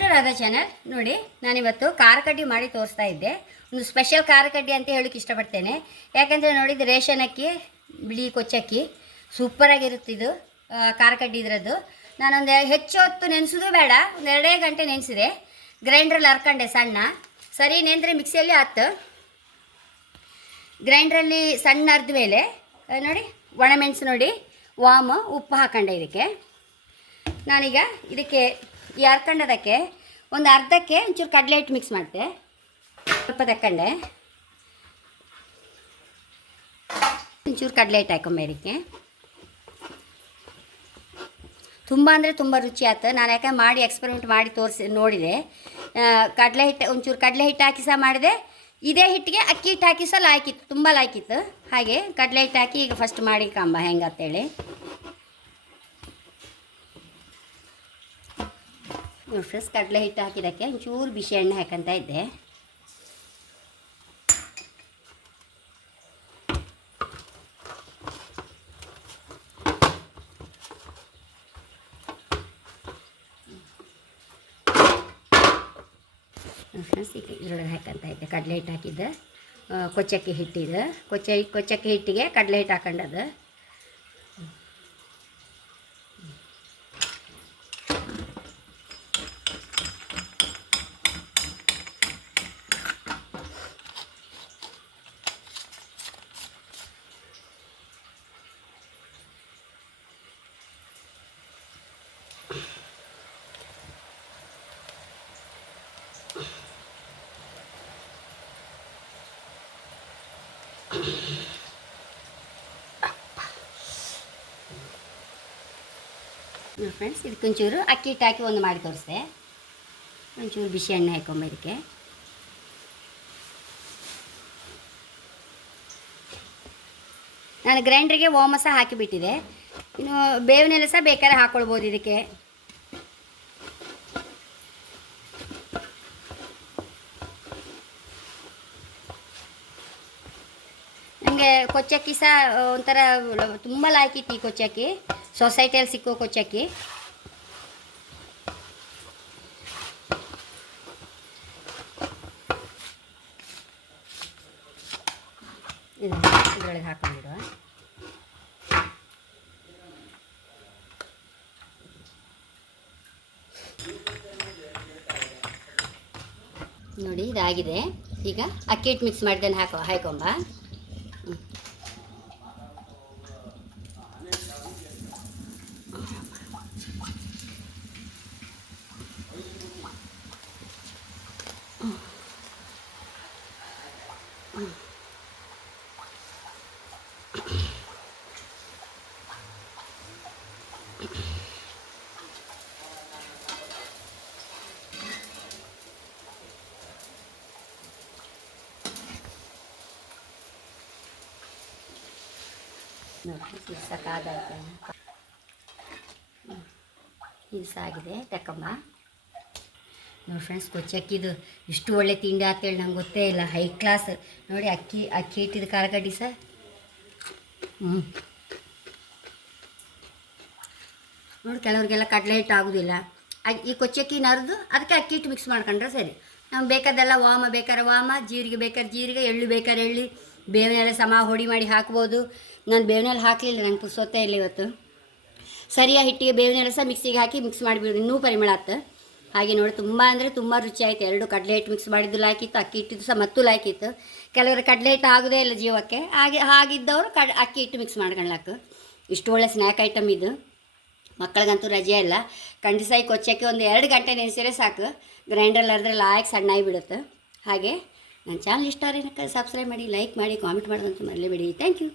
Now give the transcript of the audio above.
To Radha channel. ನೋಡಿ, ನಾನಿವತ್ತು ಖಾರ ಕಡ್ಡಿ ಮಾಡಿ ತೋರಿಸ್ತಾ ಇದ್ದೆ. ಒಂದು ಸ್ಪೆಷಲ್ ಖಾರ ಕಡ್ಡಿ ಅಂತ ಹೇಳೋಕ್ಕೆ ಇಷ್ಟಪಡ್ತೇನೆ. ಯಾಕಂದರೆ ನೋಡಿದ್ದು ರೇಷನ್ ಅಕ್ಕಿ, ಬಿಳಿ ಕೊಚ್ಚಕ್ಕಿ ಸೂಪರಾಗಿರುತ್ತಿದ್ದು ಖಾರ ಕಡ್ಡಿ ಇದರದ್ದು. ನಾನೊಂದು ಹೆಚ್ಚು ಹೊತ್ತು ನೆನೆಸೋದು ಬೇಡ, ಒಂದು 2 ಗಂಟೆ ನೆನೆಸಿದೆ. ಗ್ರೈಂಡ್ರಲ್ಲಿ ಹರ್ಕೊಂಡೆ ಸಣ್ಣ ಸರಿ ನೆಂದರೆ ಮಿಕ್ಸಿಯಲ್ಲಿ ಆಯ್ತು. ಗ್ರೈಂಡ್ರಲ್ಲಿ ಸಣ್ಣ ಅರ್ಧ ಮೇಲೆ ನೋಡಿ ಒಣಮೆಣಸು ನೋಡಿ ವಾಮ್ ಉಪ್ಪು ಹಾಕೊಂಡೆ. ಇದಕ್ಕೆ ನಾನೀಗ ಇದಕ್ಕೆ ಈ ಹರ್ಕೊಂಡೋದಕ್ಕೆ ಒಂದು ಅರ್ಧಕ್ಕೆ ಒಂಚೂರು ಕಡಲೆ ಹಿಟ್ಟು ಮಿಕ್ಸ್ ಮಾಡಿದೆ. ಸ್ವಲ್ಪ ತಕ್ಕೊಂಡೆ, ಒಂಚೂರು ಕಡಲೆ ಹಿಟ್ಟು ಹಾಕೊಂಬೆ. ಇದಕ್ಕೆ ತುಂಬ ಅಂದರೆ ತುಂಬ ರುಚಿ ಆಯ್ತು. ನಾನು ಯಾಕೆ ಮಾಡಿ ಎಕ್ಸ್ಪೆರಿಮೆಂಟ್ ಮಾಡಿ ನೋಡಿದೆ. ಕಡಲೆ ಹಿಟ್ಟು ಒಂಚೂರು ಕಡಲೆ ಹಿಟ್ಟು ಹಾಕಿ ಸಹ ಮಾಡಿದೆ. ಇದೇ ಹಿಟ್ಟಿಗೆ ಅಕ್ಕಿ ಹಿಟ್ಟು ಹಾಕಿ ಸಹ ಲಾಯ್ಕಿತ್ತು, ತುಂಬ ಲಾಯ್ಕಿತ್ತು. ಹಾಗೆ ಕಡಲೆ ಹಿಟ್ಟು ಹಾಕಿ ಈಗ ಫಸ್ಟ್ ಮಾಡಿ ಕಂಬ ಹೆಂಗತ್ತೇಳಿ ಫ್ರೆಶ್ ಕಡಲೆ ಹಿಟ್ಟು ಹಾಕಿದ್ದಕ್ಕೆ ಒಂಚೂರು ಬಿಸಿ ಎಣ್ಣೆ ಹಾಕಂತ ಇದ್ದೆ. ಫ್ರೆಂಡ್ಸ್ ಈಗ ಇದ್ರೊಳಗೆ ಹಾಕಂತ ಇದ್ದೆ ಕಡಲೆ ಹಿಟ್ಟು ಹಾಕಿದ್ದೆ. ಕೊಚ್ಚಕ್ಕಿ ಹಿಟ್ಟಿದೆ, ಕೊಚ್ಚಕ್ಕಿ ಹಿಟ್ಟಿಗೆ ಕಡಲೆ ಹಿಟ್ಟು ಹಾಕೊಂಡದು. ಫ್ರೆಂಡ್ಸ್ ಇದಕ್ಕೊಂಚೂರು ಅಕ್ಕಿ ಹಿಟ್ಟು ಹಾಕಿ ಒಂದು ಮಾಡಿ ತೋರಿಸ್ದೆ. ಒಂಚೂರು ಬಿಸಿ ಎಣ್ಣೆ ಹಾಕೊಂಬ. ಇದಕ್ಕೆ ನಾನು ಗ್ರೈಂಡ್ರಿಗೆ ಓಮ ಸಹ ಹಾಕಿಬಿಟ್ಟಿದೆ. ಇನ್ನು ಬೇವಿನೆಲ್ಲ ಸಹ ಬೇಕಾದ್ರೆ ಹಾಕ್ಕೊಳ್ಬೋದು. ಇದಕ್ಕೆ ನನಗೆ ಕೊಚ್ಚಕ್ಕಿ ಸಹ ಒಂಥರ ತುಂಬ ಲಾಯ್ಕಿತ್ತು. ಈ ಕೊಚ್ಚಕ್ಕಿ ಸೊಸೈಟಿಯಲ್ಲಿ ಸಿಕ್ಕೋ ಕೊಚ್ಚಕ್ಕಿ. ಇದರೊಳಗೆ ಹಾಕೊಂಡಿಡುವ. ನೋಡಿ ಇದಾಗಿದೆ. ಈಗ ಅಕ್ಕಿ ಹಿಟ್ಟು ಮಿಕ್ಸ್ ಮಾಡಿದ್ದನ್ನು ಹಾಕೊಂಬ. ನೋಡಿ ಸಾಕಾಗೈತೆ, ಇದು ಸಾಗಿದೆ ತಕ್ಕಮ್ಮ. ನೋಡಿ ಫ್ರೆಂಡ್ಸ್, ಕೊಚ್ಚಕ್ಕಿದು ಇಷ್ಟು ಒಳ್ಳೆ ತಿಂಡಿ ಅಂತೇಳಿ ನಂಗೆ ಗೊತ್ತೇ ಇಲ್ಲ. ಹೈ ಕ್ಲಾಸ್ ನೋಡಿ. ಅಕ್ಕಿ ಹಿಟ್ಟಿದ ಖಾರ ಕಡ್ಡಿ ಸಹ ನೋಡಿ. ಕೆಲವ್ರಿಗೆಲ್ಲ ಕಡಲೆ ಹಿಟ್ಟು ಆಗೋದಿಲ್ಲ. ಈ ಕೊಚ್ಚಕ್ಕಿ ನರಿದು ಅದಕ್ಕೆ ಅಕ್ಕಿ ಹಿಟ್ಟು ಮಿಕ್ಸ್ ಮಾಡ್ಕೊಂಡ್ರೆ ಸರಿ. ನಮ್ಗೆ ಬೇಕಾದೆಲ್ಲ ವಾಮ ಬೇಕಾದ್ರೆ ವಾಮ, ಜೀರಿಗೆ ಬೇಕಾದ್ರೆ ಜೀರಿಗೆ, ಎಳ್ಳು ಬೇಕಾದ್ರೆ ಎಳ್ಳು, ಬೇವಿನೆಲ್ಲ ಸಮ ಹೊಡಿ ಮಾಡಿ ಹಾಕ್ಬೋದು. ನಾನು ಬೇವಿನೆಲ್ಲ ಹಾಕಲಿಲ್ಲ, ನಂಗೆ ಪುರ್ಸೊತ್ತೇ ಇಲ್ಲ ಇವತ್ತು. ಸರಿಯಾಗಿ ಹಿಟ್ಟಿಗೆ ಬೇವಿನೆಲ್ಲ ಸಹ ಮಿಕ್ಸಿಗೆ ಹಾಕಿ ಮಿಕ್ಸ್ ಮಾಡಿಬಿಡೋದು, ಇನ್ನೂ ಪರಿಮಳ ಆಯ್ತು. ಹಾಗೆ ನೋಡಿ ತುಂಬ ಅಂದರೆ ತುಂಬ ರುಚಿ ಆಯಿತು. 2 ಕಡಲೆ ಹಿಟ್ಟು ಮಿಕ್ಸ್ ಮಾಡಿದ್ದು ಲಾಯ್ಕಿತ್ತು, ಅಕ್ಕಿ ಹಿಟ್ಟಿದ್ದು ಸಹ ಮತ್ತೂ ಲಾಯ್ಕಿತ್ತು. ಕೆಲವರು ಕಡಲೆ ಹಿಟ್ಟು ಆಗೋದೇ ಇಲ್ಲ ಜೀವಕ್ಕೆ. ಹಾಗಿದ್ದವರು ಅಕ್ಕಿ ಹಿಟ್ಟು ಮಿಕ್ಸ್ ಮಾಡ್ಕೊಳ್ಳಾಕು. ಇಷ್ಟು ಒಳ್ಳೆ ಸ್ನ್ಯಾಕ್ ಐಟಮ್ ಇದು. ಮಕ್ಕಳಿಗಂತೂ ರಜೆ ಇಲ್ಲ. ಖಂಡಿತ ಈ ಕೊಚ್ಚಕ್ಕೆ ಒಂದು 2 ಗಂಟೆ ನೆನೆಸಿದ್ರೆ ಸಾಕು. ಗ್ರೈಂಡ್ರಲ್ಲಿ ಅರ್ದ್ರೆ ಲಾಯಕ್ಕೆ ಸಣ್ಣಾಗಿ ಬಿಡುತ್ತೆ. ಹಾಗೆ ನನ್ನ ಚಾನಲ್ ಇಷ್ಟ ಆದರೆ ಸಬ್ಸ್ಕ್ರೈಬ್ ಮಾಡಿ, ಲೈಕ್ ಮಾಡಿ, ಕಾಮೆಂಟ್ ಮಾಡೋದಂತೂ ಮರಲೇಬೇಡಿ. Thank you.